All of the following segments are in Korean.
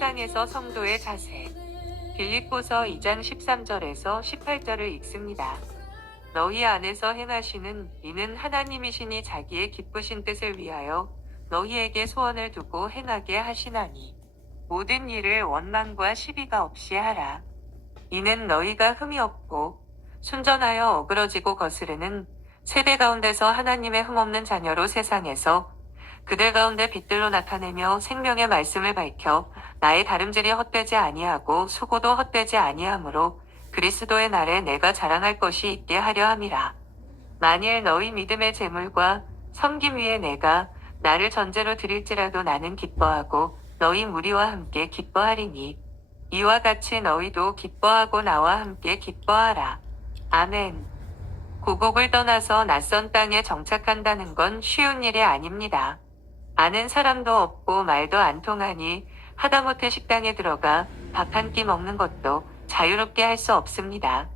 세상에서 성도의 자세. 빌립보서 2장 13절에서 18절을 읽습니다. 너희 안에서 행하시는 이는 하나님이시니 자기의 기쁘신 뜻을 위하여 너희에게 소원을 두고 행하게 하시나니 모든 일을 원망과 시비가 없이 하라. 이는 너희가 흠이 없고 순전하여 어그러지고 거스르는 세대 가운데서 하나님의 흠없는 자녀로 세상에서 그들 가운데 빛들로 나타내며 생명의 말씀을 밝혀 나의 다름질이 헛되지 아니하고 수고도 헛되지 아니하므로 그리스도의 날에 내가 자랑할 것이 있게 하려 함이라. 만일 너희 믿음의 재물과 섬김 위에 내가 나를 전제로 드릴지라도 나는 기뻐하고 너희 무리와 함께 기뻐하리니 이와 같이 너희도 기뻐하고 나와 함께 기뻐하라. 아멘. 고국을 떠나서 낯선 땅에 정착한다는 건 쉬운 일이 아닙니다. 아는 사람도 없고 말도 안 통하니 하다못해 식당에 들어가 밥 한 끼 먹는 것도 자유롭게 할 수 없습니다.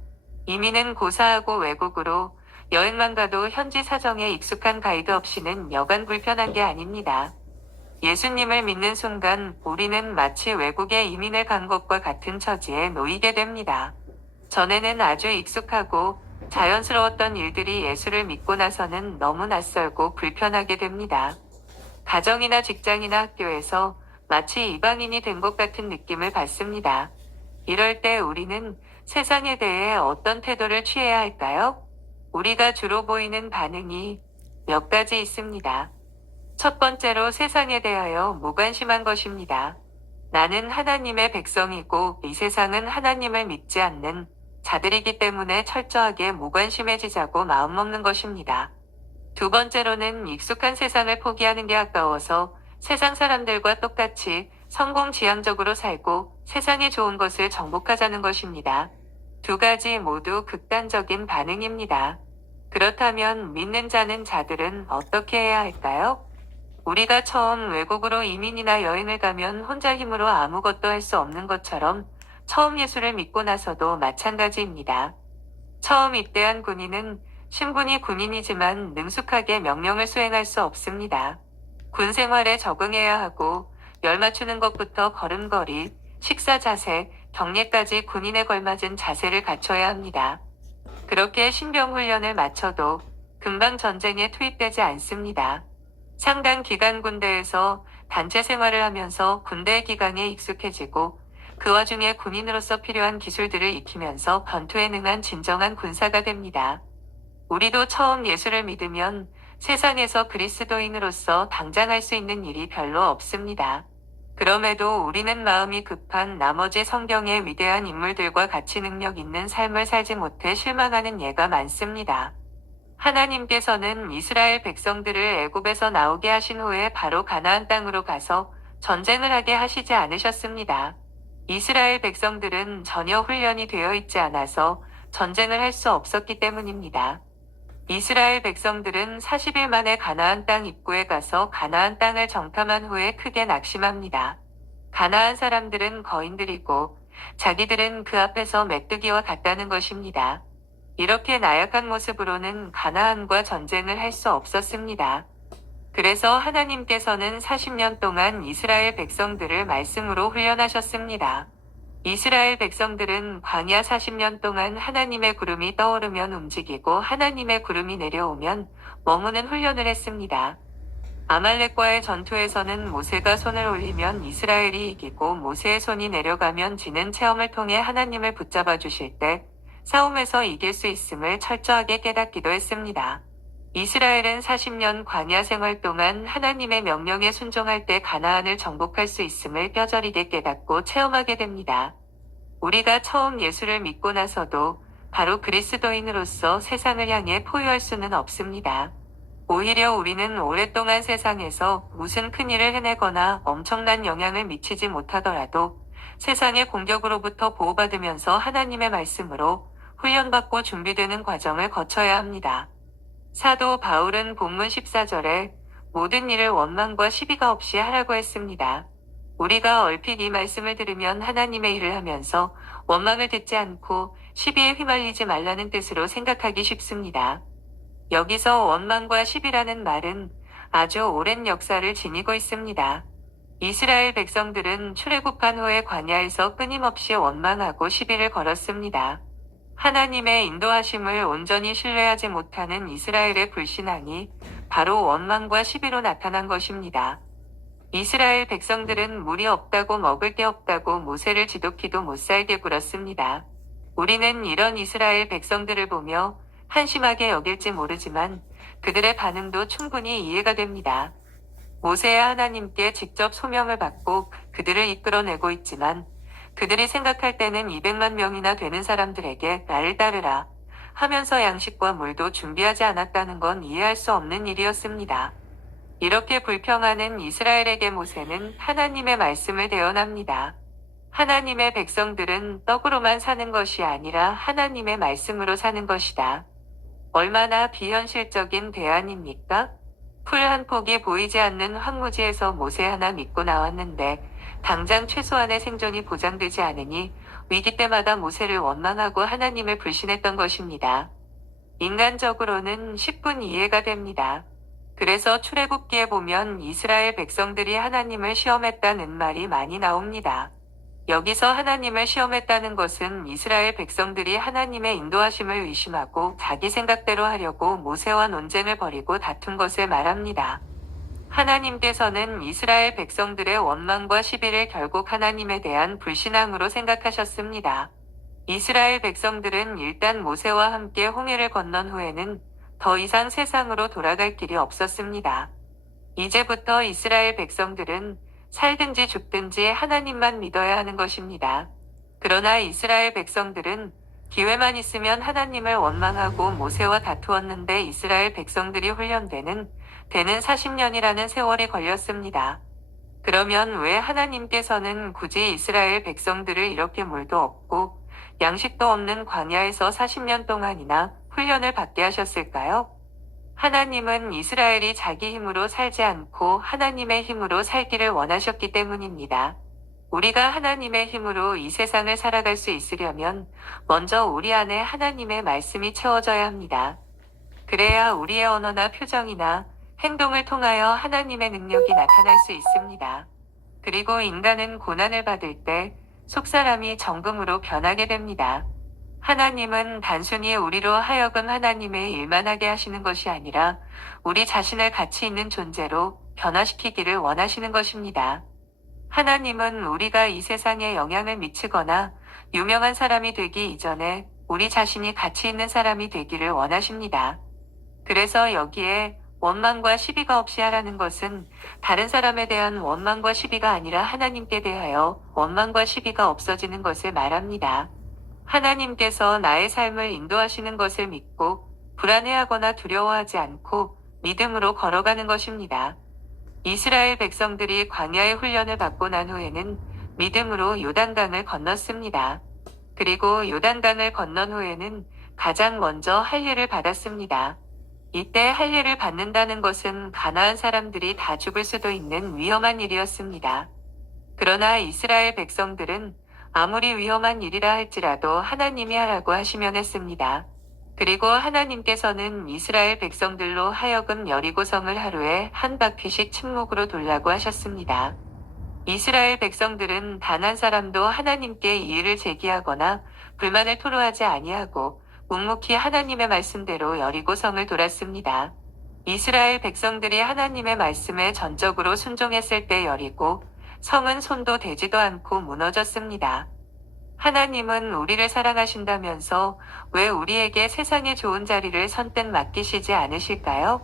이민은 고사하고 외국으로 여행만 가도 현지 사정에 익숙한 가이드 없이는 여간 불편한 게 아닙니다. 예수님을 믿는 순간 우리는 마치 외국에 이민을 간 것과 같은 처지에 놓이게 됩니다. 전에는 아주 익숙하고 자연스러웠던 일들이 예수를 믿고 나서는 너무 낯설고 불편하게 됩니다. 가정이나 직장이나 학교에서 마치 이방인이 된 것 같은 느낌을 받습니다. 이럴 때 우리는 세상에 대해 어떤 태도를 취해야 할까요? 우리가 주로 보이는 반응이 몇 가지 있습니다. 첫 번째로 세상에 대하여 무관심한 것입니다. 나는 하나님의 백성이고 이 세상은 하나님을 믿지 않는 자들이기 때문에 철저하게 무관심해지자고 마음먹는 것입니다. 두 번째로는 익숙한 세상을 포기하는 게 아까워서 세상 사람들과 똑같이 성공지향적으로 살고 세상에 좋은 것을 정복하자는 것입니다. 두 가지 모두 극단적인 반응입니다. 그렇다면 믿는 자는 자들은 어떻게 해야 할까요? 우리가 처음 외국으로 이민이나 여행을 가면 혼자 힘으로 아무것도 할 수 없는 것처럼 처음 예수를 믿고 나서도 마찬가지입니다. 처음 입대한 군인은 신분이 군인이지만 능숙하게 명령을 수행할 수 없습니다. 군 생활에 적응해야 하고 열 맞추는 것부터 걸음걸이, 식사 자세, 경례까지 군인에 걸맞은 자세를 갖춰야 합니다. 그렇게 신병 훈련을 마쳐도 금방 전쟁에 투입되지 않습니다. 상당 기간 군대에서 단체 생활을 하면서 군대의 기강에 익숙해지고 그 와중에 군인으로서 필요한 기술들을 익히면서 전투에 능한 진정한 군사가 됩니다. 우리도 처음 예수를 믿으면 세상에서 그리스도인으로서 당장 할 수 있는 일이 별로 없습니다. 그럼에도 우리는 마음이 급한 나머지 성경의 위대한 인물들과 같이 능력 있는 삶을 살지 못해 실망하는 예가 많습니다. 하나님께서는 이스라엘 백성들을 애굽에서 나오게 하신 후에 바로 가나안 땅으로 가서 전쟁을 하게 하시지 않으셨습니다. 이스라엘 백성들은 전혀 훈련이 되어 있지 않아서 전쟁을 할 수 없었기 때문입니다. 이스라엘 백성들은 40일 만에 가나안 땅 입구에 가서 가나안 땅을 정탐한 후에 크게 낙심합니다. 가나안 사람들은 거인들이고 자기들은 그 앞에서 메뚜기와 같다는 것입니다. 이렇게 나약한 모습으로는 가나안과 전쟁을 할 수 없었습니다. 그래서 하나님께서는 40년 동안 이스라엘 백성들을 말씀으로 훈련하셨습니다. 이스라엘 백성들은 광야 40년 동안 하나님의 구름이 떠오르면 움직이고 하나님의 구름이 내려오면 머무는 훈련을 했습니다. 아말렉과의 전투에서는 모세가 손을 올리면 이스라엘이 이기고 모세의 손이 내려가면 지는 체험을 통해 하나님을 붙잡아 주실 때 싸움에서 이길 수 있음을 철저하게 깨닫기도 했습니다. 이스라엘은 40년 광야 생활 동안 하나님의 명령에 순종할 때 가나안을 정복할 수 있음을 뼈저리게 깨닫고 체험하게 됩니다. 우리가 처음 예수를 믿고 나서도 바로 그리스도인으로서 세상을 향해 포효할 수는 없습니다. 오히려 우리는 오랫동안 세상에서 무슨 큰일을 해내거나 엄청난 영향을 미치지 못하더라도 세상의 공격으로부터 보호받으면서 하나님의 말씀으로 훈련받고 준비되는 과정을 거쳐야 합니다. 사도 바울은 본문 14절에 모든 일을 원망과 시비가 없이 하라고 했습니다. 우리가 얼핏 이 말씀을 들으면 하나님의 일을 하면서 원망을 듣지 않고 시비에 휘말리지 말라는 뜻으로 생각하기 쉽습니다. 여기서 원망과 시비라는 말은 아주 오랜 역사를 지니고 있습니다. 이스라엘 백성들은 출애굽한 후에 광야에서 끊임없이 원망하고 시비를 걸었습니다. 하나님의 인도하심을 온전히 신뢰하지 못하는 이스라엘의 불신앙이 바로 원망과 시비로 나타난 것입니다. 이스라엘 백성들은 물이 없다고 먹을 게 없다고 모세를 지독히도 못살게 굴었습니다. 우리는 이런 이스라엘 백성들을 보며 한심하게 여길지 모르지만 그들의 반응도 충분히 이해가 됩니다. 모세야 하나님께 직접 소명을 받고 그들을 이끌어내고 있지만 그들이 생각할 때는 200만 명이나 되는 사람들에게 나를 따르라 하면서 양식과 물도 준비하지 않았다는 건 이해할 수 없는 일이었습니다. 이렇게 불평하는 이스라엘에게 모세는 하나님의 말씀을 대언합니다. 하나님의 백성들은 떡으로만 사는 것이 아니라 하나님의 말씀으로 사는 것이다. 얼마나 비현실적인 대안입니까? 풀 한 폭이 보이지 않는 황무지에서 모세 하나 믿고 나왔는데 당장 최소한의 생존이 보장되지 않으니 위기 때마다 모세를 원망하고 하나님을 불신했던 것입니다. 인간적으로는 10분 이해가 됩니다. 그래서 출애굽기에 보면 이스라엘 백성들이 하나님을 시험했다는 말이 많이 나옵니다. 여기서 하나님을 시험했다는 것은 이스라엘 백성들이 하나님의 인도하심을 의심하고 자기 생각대로 하려고 모세와 논쟁을 벌이고 다툰 것을 말합니다. 하나님께서는 이스라엘 백성들의 원망과 시비를 결국 하나님에 대한 불신앙으로 생각하셨습니다. 이스라엘 백성들은 일단 모세와 함께 홍해를 건넌 후에는 더 이상 세상으로 돌아갈 길이 없었습니다. 이제부터 이스라엘 백성들은 살든지 죽든지 하나님만 믿어야 하는 것입니다. 그러나 이스라엘 백성들은 기회만 있으면 하나님을 원망하고 모세와 다투었는데 이스라엘 백성들이 훈련되는 데는 40년이라는 세월이 걸렸습니다. 그러면 왜 하나님께서는 굳이 이스라엘 백성들을 이렇게 물도 없고 양식도 없는 광야에서 40년 동안이나 훈련을 받게 하셨을까요? 하나님은 이스라엘이 자기 힘으로 살지 않고 하나님의 힘으로 살기를 원하셨기 때문입니다. 우리가 하나님의 힘으로 이 세상을 살아갈 수 있으려면 먼저 우리 안에 하나님의 말씀이 채워져야 합니다. 그래야 우리의 언어나 표정이나 행동을 통하여 하나님의 능력이 나타날 수 있습니다. 그리고 인간은 고난을 받을 때 속사람이 정금으로 변하게 됩니다. 하나님은 단순히 우리로 하여금 하나님의 일만 하게 하시는 것이 아니라 우리 자신을 가치 있는 존재로 변화시키기를 원하시는 것입니다. 하나님은 우리가 이 세상에 영향을 미치거나 유명한 사람이 되기 이전에 우리 자신이 가치 있는 사람이 되기를 원하십니다. 그래서 여기에 원망과 시비가 없이 하라는 것은 다른 사람에 대한 원망과 시비가 아니라 하나님께 대하여 원망과 시비가 없어지는 것을 말합니다. 하나님께서 나의 삶을 인도하시는 것을 믿고 불안해하거나 두려워하지 않고 믿음으로 걸어가는 것입니다. 이스라엘 백성들이 광야의 훈련을 받고 난 후에는 믿음으로 요단강을 건넜습니다. 그리고 요단강을 건넌 후에는 가장 먼저 할례를 받았습니다. 이때 할례를 받는다는 것은 가나안 사람들이 다 죽을 수도 있는 위험한 일이었습니다. 그러나 이스라엘 백성들은 아무리 위험한 일이라 할지라도 하나님이 하라고 하시면 했습니다. 그리고 하나님께서는 이스라엘 백성들로 하여금 여리고성을 하루에 한 바퀴씩 침묵으로 돌라고 하셨습니다. 이스라엘 백성들은 단 한 사람도 하나님께 이의를 제기하거나 불만을 토로하지 아니하고 묵묵히 하나님의 말씀대로 여리고성을 돌았습니다. 이스라엘 백성들이 하나님의 말씀에 전적으로 순종했을 때 여리고 성은 손도 대지도 않고 무너졌습니다. 하나님은 우리를 사랑하신다면서 왜 우리에게 세상의 좋은 자리를 선뜻 맡기시지 않으실까요?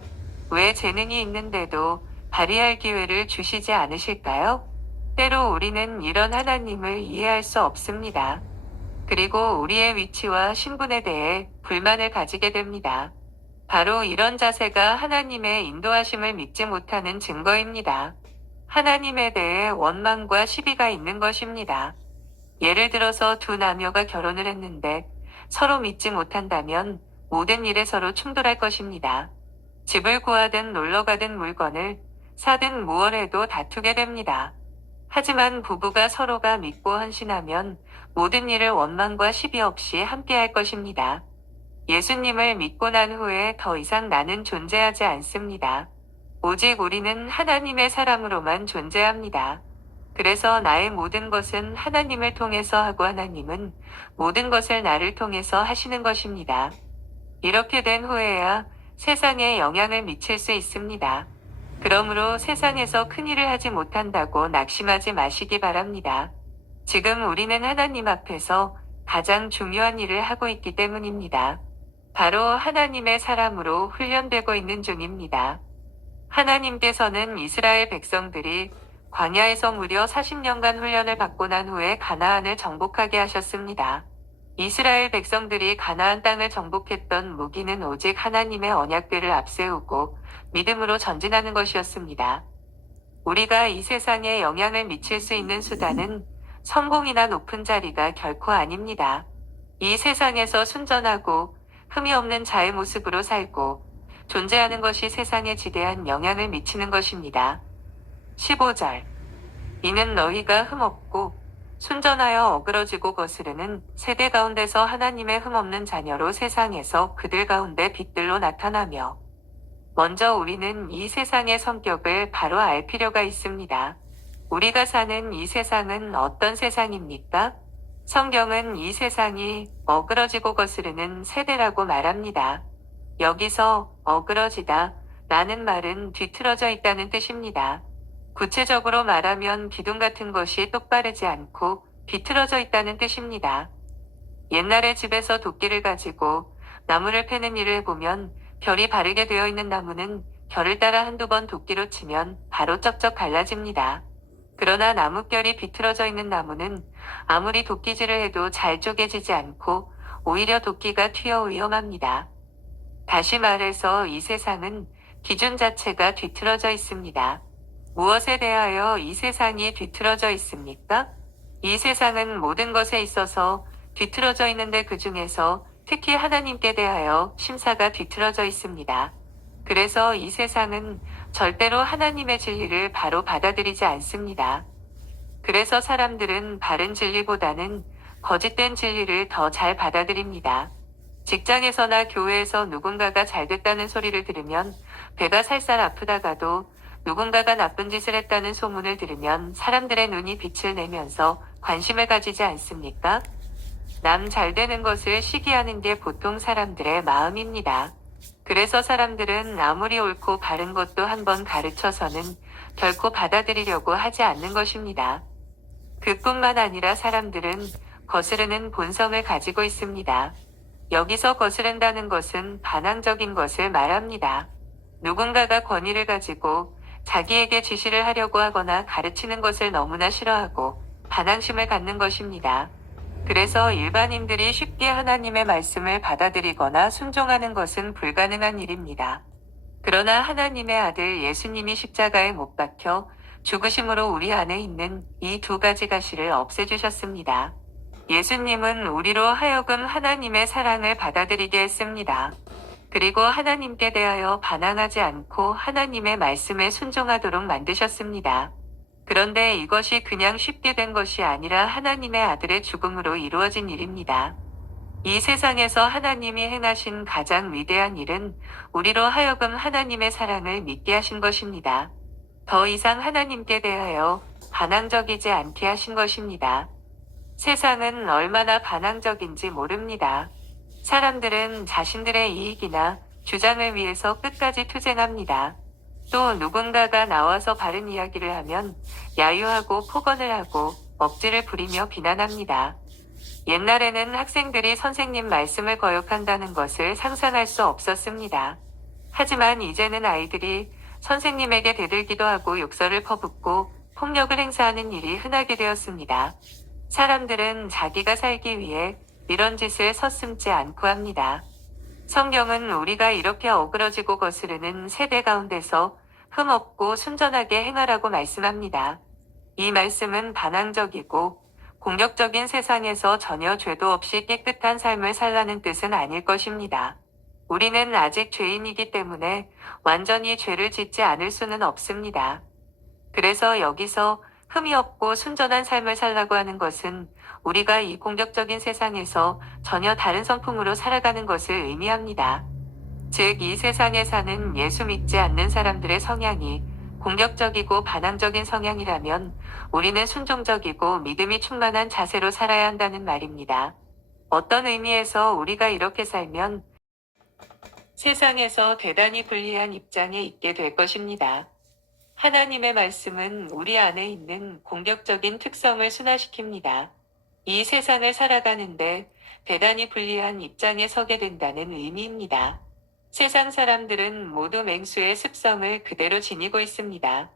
왜 재능이 있는데도 발휘할 기회를 주시지 않으실까요? 때로 우리는 이런 하나님을 이해할 수 없습니다. 그리고 우리의 위치와 신분에 대해 불만을 가지게 됩니다. 바로 이런 자세가 하나님의 인도하심을 믿지 못하는 증거입니다. 하나님에 대해 원망과 시비가 있는 것입니다. 예를 들어서 두 남녀가 결혼을 했는데 서로 믿지 못한다면 모든 일에 서로 충돌할 것입니다. 집을 구하든 놀러 가든 물건을 사든 무얼 해도 다투게 됩니다. 하지만 부부가 서로가 믿고 헌신하면 모든 일을 원망과 시비 없이 함께 할 것입니다. 예수님을 믿고 난 후에 더 이상 나는 존재하지 않습니다. 오직 우리는 하나님의 사람으로만 존재합니다. 그래서 나의 모든 것은 하나님을 통해서 하고 하나님은 모든 것을 나를 통해서 하시는 것입니다. 이렇게 된 후에야 세상에 영향을 미칠 수 있습니다. 그러므로 세상에서 큰 일을 하지 못한다고 낙심하지 마시기 바랍니다. 지금 우리는 하나님 앞에서 가장 중요한 일을 하고 있기 때문입니다. 바로 하나님의 사람으로 훈련되고 있는 중입니다. 하나님께서는 이스라엘 백성들이 광야에서 무려 40년간 훈련을 받고 난 후에 가나안을 정복하게 하셨습니다. 이스라엘 백성들이 가나안 땅을 정복했던 무기는 오직 하나님의 언약궤를 앞세우고 믿음으로 전진하는 것이었습니다. 우리가 이 세상에 영향을 미칠 수 있는 수단은 성공이나 높은 자리가 결코 아닙니다. 이 세상에서 순전하고 흠이 없는 자의 모습으로 살고 존재하는 것이 세상에 지대한 영향을 미치는 것입니다. 15절. 이는 너희가 흠없고 순전하여 어그러지고 거스르는 세대 가운데서 하나님의 흠없는 자녀로 세상에서 그들 가운데 빛들로 나타나며. 먼저 우리는 이 세상의 성격을 바로 알 필요가 있습니다. 우리가 사는 이 세상은 어떤 세상입니까? 성경은 이 세상이 어그러지고 거스르는 세대라고 말합니다. 여기서 어그러지다 라는 말은 뒤틀어져 있다는 뜻입니다. 구체적으로 말하면 기둥 같은 것이 똑바르지 않고 비틀어져 있다는 뜻입니다. 옛날에 집에서 도끼를 가지고 나무를 패는 일을 해보면 결이 바르게 되어 있는 나무는 결을 따라 한두 번 도끼로 치면 바로 쩍쩍 갈라집니다. 그러나 나뭇결이 비틀어져 있는 나무는 아무리 도끼질을 해도 잘 쪼개지지 않고 오히려 도끼가 튀어 위험합니다. 다시 말해서 이 세상은 기준 자체가 뒤틀어져 있습니다. 무엇에 대하여 이 세상이 뒤틀어져 있습니까? 이 세상은 모든 것에 있어서 뒤틀어져 있는데 그 중에서 특히 하나님께 대하여 심사가 뒤틀어져 있습니다. 그래서 이 세상은 절대로 하나님의 진리를 바로 받아들이지 않습니다. 그래서 사람들은 바른 진리보다는 거짓된 진리를 더 잘 받아들입니다. 직장에서나 교회에서 누군가가 잘 됐다는 소리를 들으면 배가 살살 아프다가도 누군가가 나쁜 짓을 했다는 소문을 들으면 사람들의 눈이 빛을 내면서 관심을 가지지 않습니까? 남 잘 되는 것을 시기하는 게 보통 사람들의 마음입니다. 그래서 사람들은 아무리 옳고 바른 것도 한번 가르쳐서는 결코 받아들이려고 하지 않는 것입니다. 그뿐만 아니라 사람들은 거스르는 본성을 가지고 있습니다. 여기서 거스른다는 것은 반항적인 것을 말합니다. 누군가가 권위를 가지고 자기에게 지시를 하려고 하거나 가르치는 것을 너무나 싫어하고 반항심을 갖는 것입니다. 그래서 일반인들이 쉽게 하나님의 말씀을 받아들이거나 순종하는 것은 불가능한 일입니다. 그러나 하나님의 아들 예수님이 십자가에 못 박혀 죽으심으로 우리 안에 있는 이 두 가지 가시를 없애주셨습니다. 예수님은 우리로 하여금 하나님의 사랑을 받아들이게 했습니다. 그리고 하나님께 대하여 반항하지 않고 하나님의 말씀에 순종하도록 만드셨습니다. 그런데 이것이 그냥 쉽게 된 것이 아니라 하나님의 아들의 죽음으로 이루어진 일입니다. 이 세상에서 하나님이 행하신 가장 위대한 일은 우리로 하여금 하나님의 사랑을 믿게 하신 것입니다. 더 이상 하나님께 대하여 반항적이지 않게 하신 것입니다. 세상은 얼마나 반항적인지 모릅니다. 사람들은 자신들의 이익이나 주장을 위해서 끝까지 투쟁합니다. 또 누군가가 나와서 바른 이야기를 하면 야유하고 폭언을 하고 억지를 부리며 비난합니다. 옛날에는 학생들이 선생님 말씀을 거역한다는 것을 상상할 수 없었습니다. 하지만 이제는 아이들이 선생님에게 대들기도 하고 욕설을 퍼붓고 폭력을 행사하는 일이 흔하게 되었습니다. 사람들은 자기가 살기 위해 이런 짓을 서슴지 않고 합니다. 성경은 우리가 이렇게 어그러지고 거스르는 세대 가운데서 흠없고 순전하게 행하라고 말씀합니다. 이 말씀은 반항적이고 공격적인 세상에서 전혀 죄도 없이 깨끗한 삶을 살라는 뜻은 아닐 것입니다. 우리는 아직 죄인이기 때문에 완전히 죄를 짓지 않을 수는 없습니다. 그래서 여기서 흠이 없고 순전한 삶을 살라고 하는 것은 우리가 이 공격적인 세상에서 전혀 다른 성품으로 살아가는 것을 의미합니다. 즉, 이 세상에 사는 예수 믿지 않는 사람들의 성향이 공격적이고 반항적인 성향이라면 우리는 순종적이고 믿음이 충만한 자세로 살아야 한다는 말입니다. 어떤 의미에서 우리가 이렇게 살면 세상에서 대단히 불리한 입장에 있게 될 것입니다. 하나님의 말씀은 우리 안에 있는 공격적인 특성을 순화시킵니다. 이 세상을 살아가는데 대단히 불리한 입장에 서게 된다는 의미입니다. 세상 사람들은 모두 맹수의 습성을 그대로 지니고 있습니다.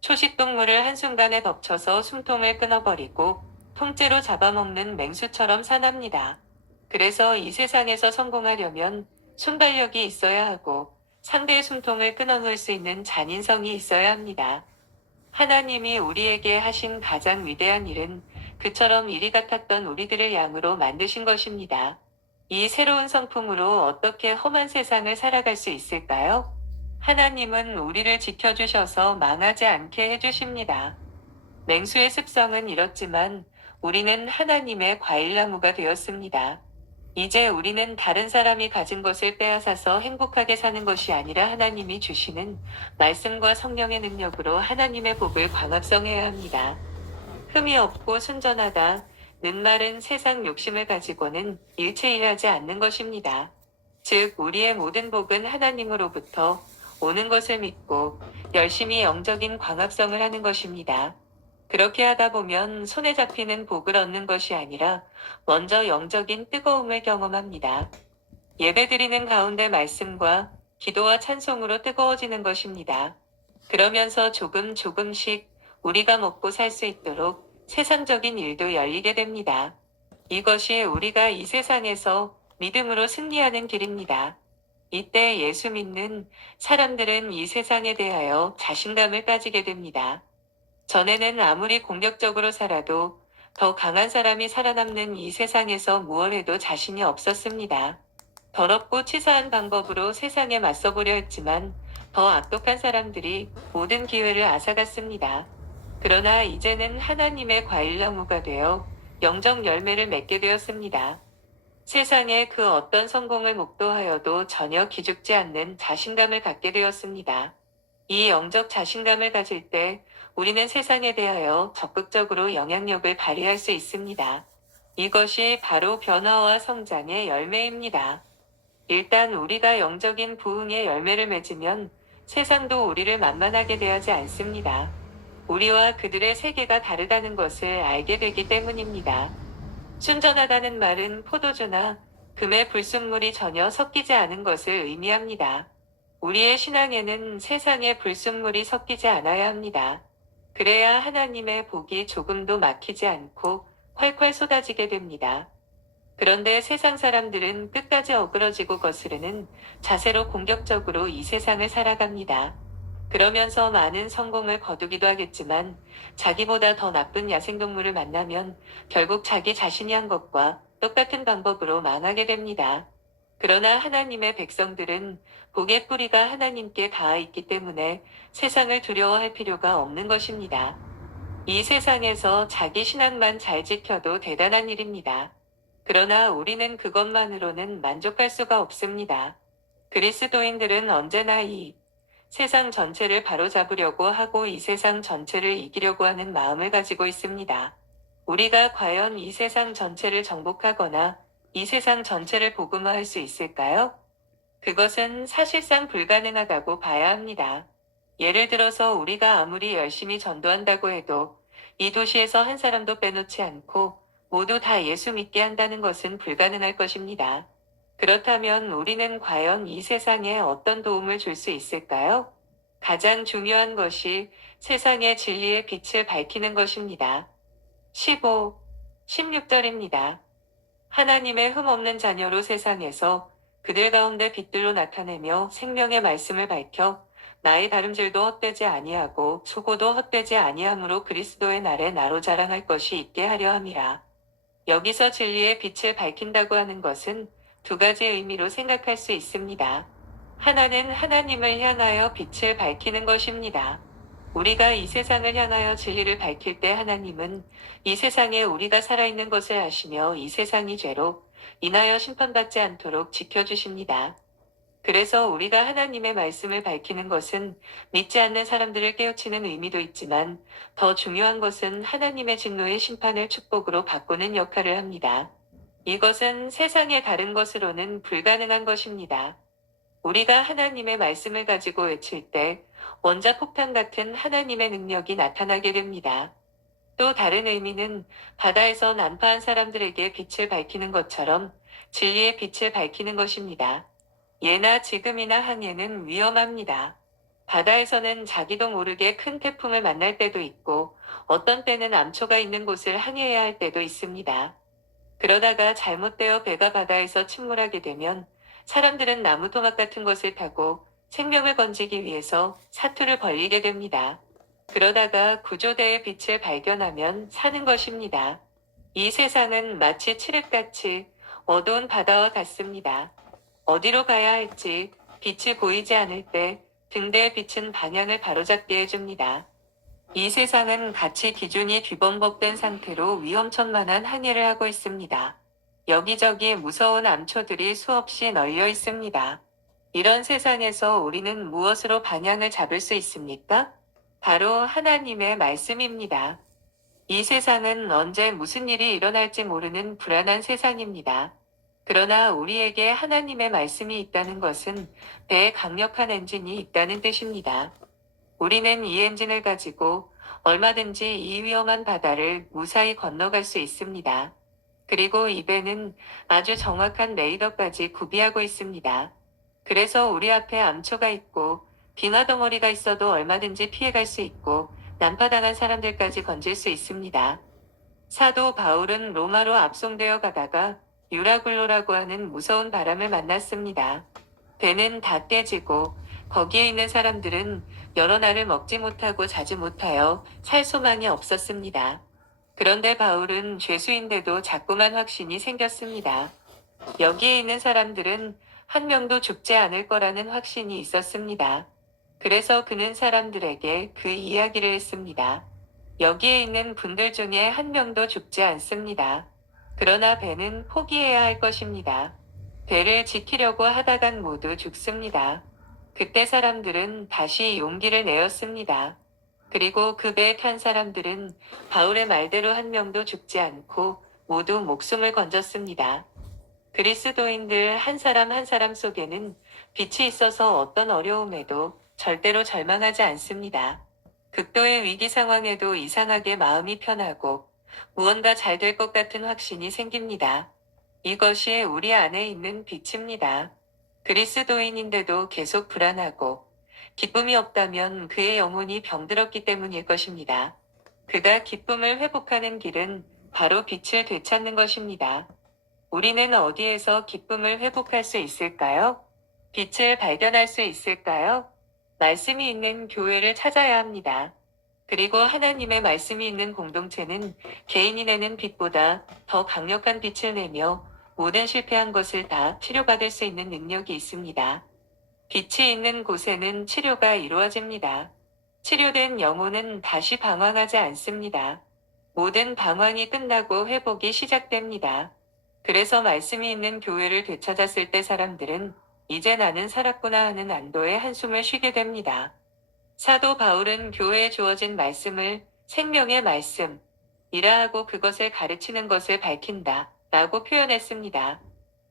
초식동물을 한순간에 덮쳐서 숨통을 끊어버리고 통째로 잡아먹는 맹수처럼 사납니다. 그래서 이 세상에서 성공하려면 순발력이 있어야 하고 상대의 숨통을 끊어놓을 수 있는 잔인성이 있어야 합니다. 하나님이 우리에게 하신 가장 위대한 일은 그처럼 이리 같았던 우리들을 양으로 만드신 것입니다. 이 새로운 성품으로 어떻게 험한 세상을 살아갈 수 있을까요? 하나님은 우리를 지켜주셔서 망하지 않게 해주십니다. 맹수의 습성은 이렇지만 우리는 하나님의 과일나무가 되었습니다. 이제 우리는 다른 사람이 가진 것을 빼앗아서 행복하게 사는 것이 아니라 하나님이 주시는 말씀과 성령의 능력으로 하나님의 복을 광합성해야 합니다. 흠이 없고 순전하다. 는 말은 세상 욕심을 가지고는 일체 일하지 않는 것입니다. 즉, 우리의 모든 복은 하나님으로부터 오는 것을 믿고 열심히 영적인 광합성을 하는 것입니다. 그렇게 하다 보면 손에 잡히는 복을 얻는 것이 아니라 먼저 영적인 뜨거움을 경험합니다. 예배드리는 가운데 말씀과 기도와 찬송으로 뜨거워지는 것입니다. 그러면서 조금씩 우리가 먹고 살 수 있도록 세상적인 일도 열리게 됩니다. 이것이 우리가 이 세상에서 믿음으로 승리하는 길입니다. 이때 예수 믿는 사람들은 이 세상에 대하여 자신감을 가지게 됩니다. 전에는 아무리 공격적으로 살아도 더 강한 사람이 살아남는 이 세상에서 무엇 해도 자신이 없었습니다. 더럽고 치사한 방법으로 세상에 맞서보려 했지만 더 악독한 사람들이 모든 기회를 앗아갔습니다. 그러나 이제는 하나님의 과일나무가 되어 영적 열매를 맺게 되었습니다. 세상의 그 어떤 성공을 목도하여도 전혀 기죽지 않는 자신감을 갖게 되었습니다. 이 영적 자신감을 가질 때 우리는 세상에 대하여 적극적으로 영향력을 발휘할 수 있습니다. 이것이 바로 변화와 성장의 열매입니다. 일단 우리가 영적인 부흥의 열매를 맺으면 세상도 우리를 만만하게 대하지 않습니다. 우리와 그들의 세계가 다르다는 것을 알게 되기 때문입니다. 순전하다는 말은 포도주나 금의 불순물이 전혀 섞이지 않은 것을 의미합니다. 우리의 신앙에는 세상의 불순물이 섞이지 않아야 합니다. 그래야 하나님의 복이 조금도 막히지 않고 콸콸 쏟아지게 됩니다. 그런데 세상 사람들은 끝까지 어그러지고 거스르는 자세로 공격적으로 이 세상을 살아갑니다. 그러면서 많은 성공을 거두기도 하겠지만 자기보다 더 나쁜 야생동물을 만나면 결국 자기 자신이 한 것과 똑같은 방법으로 망하게 됩니다. 그러나 하나님의 백성들은 복의 뿌리가 하나님께 닿아 있기 때문에 세상을 두려워할 필요가 없는 것입니다. 이 세상에서 자기 신앙만 잘 지켜도 대단한 일입니다. 그러나 우리는 그것만으로는 만족할 수가 없습니다. 그리스도인들은 언제나 이 세상 전체를 바로잡으려고 하고 이 세상 전체를 이기려고 하는 마음을 가지고 있습니다. 우리가 과연 이 세상 전체를 정복하거나 이 세상 전체를 복음화할 수 있을까요? 그것은 사실상 불가능하다고 봐야 합니다. 예를 들어서 우리가 아무리 열심히 전도한다고 해도 이 도시에서 한 사람도 빼놓지 않고 모두 다 예수 믿게 한다는 것은 불가능할 것입니다. 그렇다면 우리는 과연 이 세상에 어떤 도움을 줄 수 있을까요? 가장 중요한 것이 세상의 진리의 빛을 밝히는 것입니다. 15, 16절입니다. 하나님의 흠없는 자녀로 세상에서 그들 가운데 빛들로 나타내며 생명의 말씀을 밝혀 나의 다름질도 헛되지 아니하고 수고도 헛되지 아니함으로 그리스도의 날에 나로 자랑할 것이 있게 하려 함이라. 여기서 진리의 빛을 밝힌다고 하는 것은 두 가지 의미로 생각할 수 있습니다. 하나는 하나님을 향하여 빛을 밝히는 것입니다. 우리가 이 세상을 향하여 진리를 밝힐 때 하나님은 이 세상에 우리가 살아있는 것을 아시며 이 세상이 죄로 인하여 심판받지 않도록 지켜주십니다. 그래서 우리가 하나님의 말씀을 밝히는 것은 믿지 않는 사람들을 깨우치는 의미도 있지만 더 중요한 것은 하나님의 진노의 심판을 축복으로 바꾸는 역할을 합니다. 이것은 세상의 다른 것으로는 불가능한 것입니다. 우리가 하나님의 말씀을 가지고 외칠 때 원자폭탄 같은 하나님의 능력이 나타나게 됩니다. 또 다른 의미는 바다에서 난파한 사람들에게 빛을 밝히는 것처럼 진리의 빛을 밝히는 것입니다. 예나 지금이나 항해는 위험합니다. 바다에서는 자기도 모르게 큰 태풍을 만날 때도 있고 어떤 때는 암초가 있는 곳을 항해해야 할 때도 있습니다. 그러다가 잘못되어 배가 바다에서 침몰하게 되면 사람들은 나무 토막 같은 것을 타고 생명을 건지기 위해서 사투를 벌이게 됩니다. 그러다가 구조대의 빛을 발견하면 사는 것입니다. 이 세상은 마치 칠흑같이 어두운 바다와 같습니다. 어디로 가야 할지 빛이 보이지 않을 때 등대의 빛은 방향을 바로잡게 해줍니다. 이 세상은 가치 기준이 뒤범벅된 상태로 위험천만한 항해를 하고 있습니다. 여기저기 무서운 암초들이 수없이 널려 있습니다. 이런 세상에서 우리는 무엇으로 방향을 잡을 수 있습니까? 바로 하나님의 말씀입니다. 이 세상은 언제 무슨 일이 일어날지 모르는 불안한 세상입니다. 그러나 우리에게 하나님의 말씀이 있다는 것은 배에 강력한 엔진이 있다는 뜻입니다. 우리는 이 엔진을 가지고 얼마든지 이 위험한 바다를 무사히 건너갈 수 있습니다. 그리고 이 배는 아주 정확한 레이더까지 구비하고 있습니다. 그래서 우리 앞에 암초가 있고 빙하덩어리가 있어도 얼마든지 피해갈 수 있고 난파당한 사람들까지 건질 수 있습니다. 사도 바울은 로마로 압송되어 가다가 유라굴로라고 하는 무서운 바람을 만났습니다. 배는 다 깨지고 거기에 있는 사람들은 여러 날을 먹지 못하고 자지 못하여 살 소망이 없었습니다. 그런데 바울은 죄수인데도 자꾸만 확신이 생겼습니다. 여기에 있는 사람들은 한 명도 죽지 않을 거라는 확신이 있었습니다. 그래서 그는 사람들에게 그 이야기를 했습니다. 여기에 있는 분들 중에 한 명도 죽지 않습니다. 그러나 배는 포기해야 할 것입니다. 배를 지키려고 하다간 모두 죽습니다. 그때 사람들은 다시 용기를 내었습니다. 그리고 그 배에 탄 사람들은 바울의 말대로 한 명도 죽지 않고 모두 목숨을 건졌습니다. 그리스도인들 한 사람 한 사람 속에는 빛이 있어서 어떤 어려움에도 절대로 절망하지 않습니다. 극도의 위기 상황에도 이상하게 마음이 편하고 무언가 잘 될 것 같은 확신이 생깁니다. 이것이 우리 안에 있는 빛입니다. 그리스도인인데도 계속 불안하고 기쁨이 없다면 그의 영혼이 병들었기 때문일 것입니다. 그가 기쁨을 회복하는 길은 바로 빛을 되찾는 것입니다. 우리는 어디에서 기쁨을 회복할 수 있을까요? 빛을 발견할 수 있을까요? 말씀이 있는 교회를 찾아야 합니다. 그리고 하나님의 말씀이 있는 공동체는 개인이 내는 빛보다 더 강력한 빛을 내며 모든 실패한 것을 다 치료받을 수 있는 능력이 있습니다. 빛이 있는 곳에는 치료가 이루어집니다. 치료된 영혼은 다시 방황하지 않습니다. 모든 방황이 끝나고 회복이 시작됩니다. 그래서 말씀이 있는 교회를 되찾았을 때 사람들은 이제 나는 살았구나 하는 안도의 한숨을 쉬게 됩니다. 사도 바울은 교회에 주어진 말씀을 생명의 말씀이라 하고 그것을 가르치는 것을 밝힌다 라고 표현했습니다.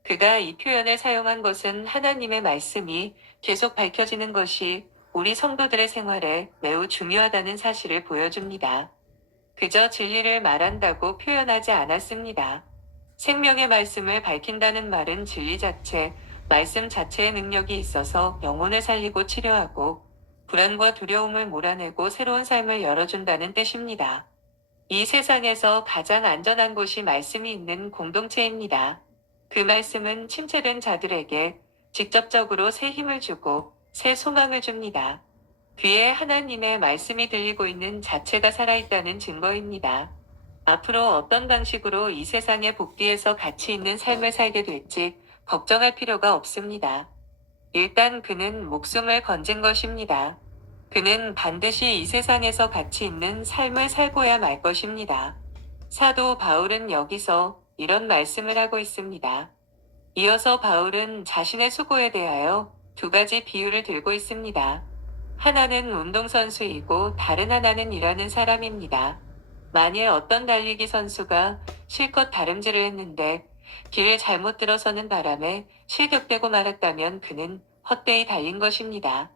그가 이 표현을 사용한 것은 하나님의 말씀이 계속 밝혀지는 것이 우리 성도들의 생활에 매우 중요하다는 사실을 보여줍니다. 그저 진리를 말한다고 표현하지 않았습니다. 생명의 말씀을 밝힌다는 말은 진리 자체, 말씀 자체의 능력이 있어서 영혼을 살리고 치료하고 불안과 두려움을 몰아내고 새로운 삶을 열어준다는 뜻입니다. 이 세상에서 가장 안전한 곳이 말씀이 있는 공동체입니다. 그 말씀은 침체된 자들에게 직접적으로 새 힘을 주고 새 소망을 줍니다. 귀에 하나님의 말씀이 들리고 있는 자체가 살아있다는 증거입니다. 앞으로 어떤 방식으로 이 세상의 복뒤에서 가치 있는 삶을 살게 될지 걱정할 필요가 없습니다. 일단 그는 목숨을 건진 것입니다. 그는 반드시 이 세상에서 가치 있는 삶을 살고야 말 것입니다. 사도 바울은 여기서 이런 말씀을 하고 있습니다. 이어서 바울은 자신의 수고에 대하여 두 가지 비유를 들고 있습니다. 하나는 운동선수이고 다른 하나는 일하는 사람입니다. 만일 어떤 달리기 선수가 실컷 다름질을 했는데 길을 잘못 들어서는 바람에 실격되고 말았다면 그는 헛되이 달린 것입니다.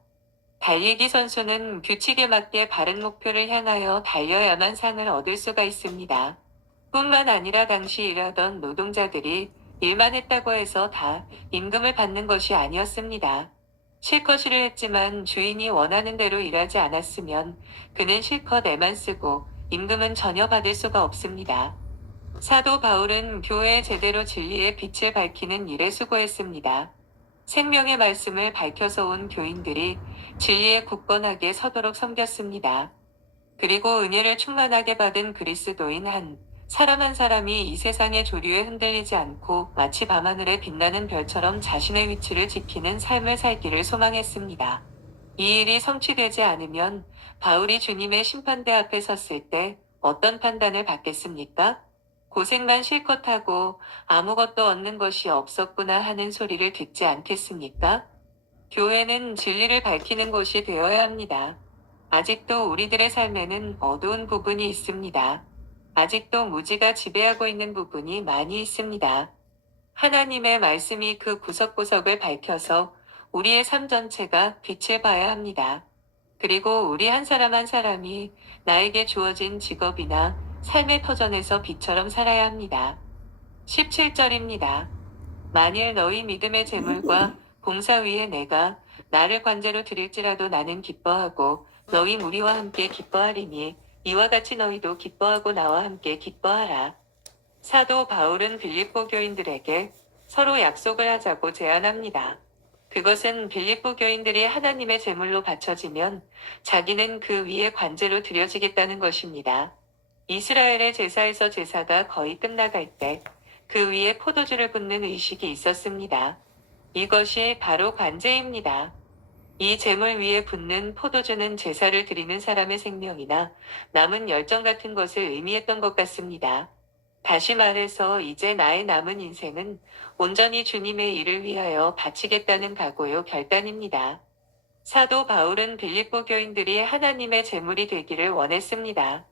달리기 선수는 규칙에 맞게 바른 목표를 향하여 달려야만 상을 얻을 수가 있습니다. 뿐만 아니라 당시 일하던 노동자들이 일만 했다고 해서 다 임금을 받는 것이 아니었습니다. 실컷 일을 했지만 주인이 원하는 대로 일하지 않았으면 그는 실컷 애만 쓰고 임금은 전혀 받을 수가 없습니다. 사도 바울은 교회에 제대로 진리의 빛을 밝히는 일에 수고했습니다. 생명의 말씀을 밝혀서 온 교인들이 진리에 굳건하게 서도록 섬겼습니다. 그리고 은혜를 충만하게 받은 그리스도인 한 사람 한 사람이 이 세상의 조류에 흔들리지 않고 마치 밤하늘에 빛나는 별처럼 자신의 위치를 지키는 삶을 살기를 소망했습니다. 이 일이 성취되지 않으면 바울이 주님의 심판대 앞에 섰을 때 어떤 판단을 받겠습니까? 고생만 실컷 하고 아무것도 얻는 것이 없었구나 하는 소리를 듣지 않겠습니까? 교회는 진리를 밝히는 곳이 되어야 합니다. 아직도 우리들의 삶에는 어두운 부분이 있습니다. 아직도 무지가 지배하고 있는 부분이 많이 있습니다. 하나님의 말씀이 그 구석구석을 밝혀서 우리의 삶 전체가 빛을 봐야 합니다. 그리고 우리 한 사람 한 사람이 나에게 주어진 직업이나 삶의 터전에서 빛처럼 살아야 합니다. 17절입니다. 만일 너희 믿음의 재물과 봉사 위에 내가 나를 관제로 드릴지라도 나는 기뻐하고 너희 무리와 함께 기뻐하리니 이와 같이 너희도 기뻐하고 나와 함께 기뻐하라. 사도 바울은 빌립보 교인들에게 서로 약속을 하자고 제안합니다. 그것은 빌립보 교인들이 하나님의 제물로 바쳐지면 자기는 그 위에 관제로 드려지겠다는 것입니다. 이스라엘의 제사에서 제사가 거의 끝나갈 때 그 위에 포도주를 붓는 의식이 있었습니다. 이것이 바로 관제입니다. 이 제물 위에 붓는 포도주는 제사를 드리는 사람의 생명이나 남은 열정 같은 것을 의미했던 것 같습니다. 다시 말해서 이제 나의 남은 인생은 온전히 주님의 일을 위하여 바치겠다는 각오요 결단입니다. 사도 바울은 빌립보 교인들이 하나님의 제물이 되기를 원했습니다.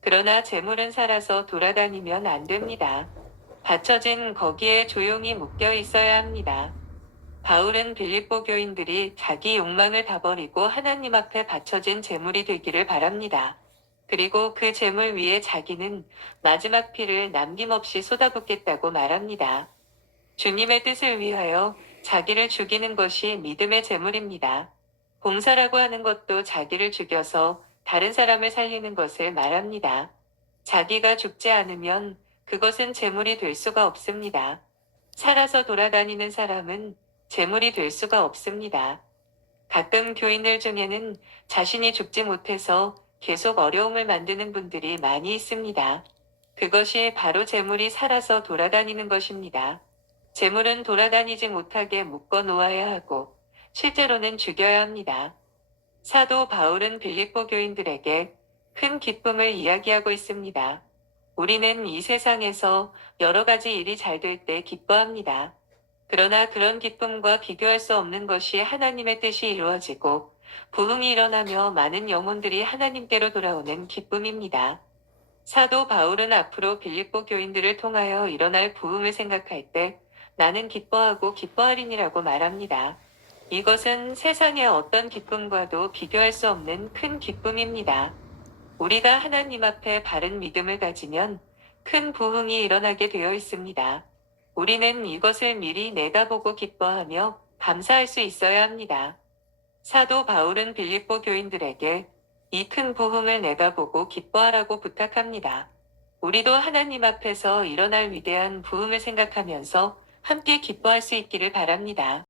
그러나 제물은 살아서 돌아다니면 안 됩니다. 받쳐진 거기에 조용히 묶여 있어야 합니다. 바울은 빌립보 교인들이 자기 욕망을 다 버리고 하나님 앞에 바쳐진 제물이 되기를 바랍니다. 그리고 그 제물 위에 자기는 마지막 피를 남김없이 쏟아붓겠다고 말합니다. 주님의 뜻을 위하여 자기를 죽이는 것이 믿음의 제물입니다. 봉사라고 하는 것도 자기를 죽여서 다른 사람을 살리는 것을 말합니다. 자기가 죽지 않으면 그것은 제물이 될 수가 없습니다. 살아서 돌아다니는 사람은 제물이 될 수가 없습니다. 가끔 교인들 중에는 자신이 죽지 못해서 계속 어려움을 만드는 분들이 많이 있습니다. 그것이 바로 제물이 살아서 돌아다니는 것입니다. 제물은 돌아다니지 못하게 묶어 놓아야 하고 실제로는 죽여야 합니다. 사도 바울은 빌립보 교인들에게 큰 기쁨을 이야기하고 있습니다. 우리는 이 세상에서 여러 가지 일이 잘 될 때 기뻐합니다. 그러나 그런 기쁨과 비교할 수 없는 것이 하나님의 뜻이 이루어지고 부흥이 일어나며 많은 영혼들이 하나님께로 돌아오는 기쁨입니다. 사도 바울은 앞으로 빌립보 교인들을 통하여 일어날 부흥을 생각할 때 나는 기뻐하고 기뻐하리니라고 말합니다. 이것은 세상의 어떤 기쁨과도 비교할 수 없는 큰 기쁨입니다. 우리가 하나님 앞에 바른 믿음을 가지면 큰 부흥이 일어나게 되어 있습니다. 우리는 이것을 미리 내다보고 기뻐하며 감사할 수 있어야 합니다. 사도 바울은 빌립보 교인들에게 이 큰 부흥을 내다보고 기뻐하라고 부탁합니다. 우리도 하나님 앞에서 일어날 위대한 부흥을 생각하면서 함께 기뻐할 수 있기를 바랍니다.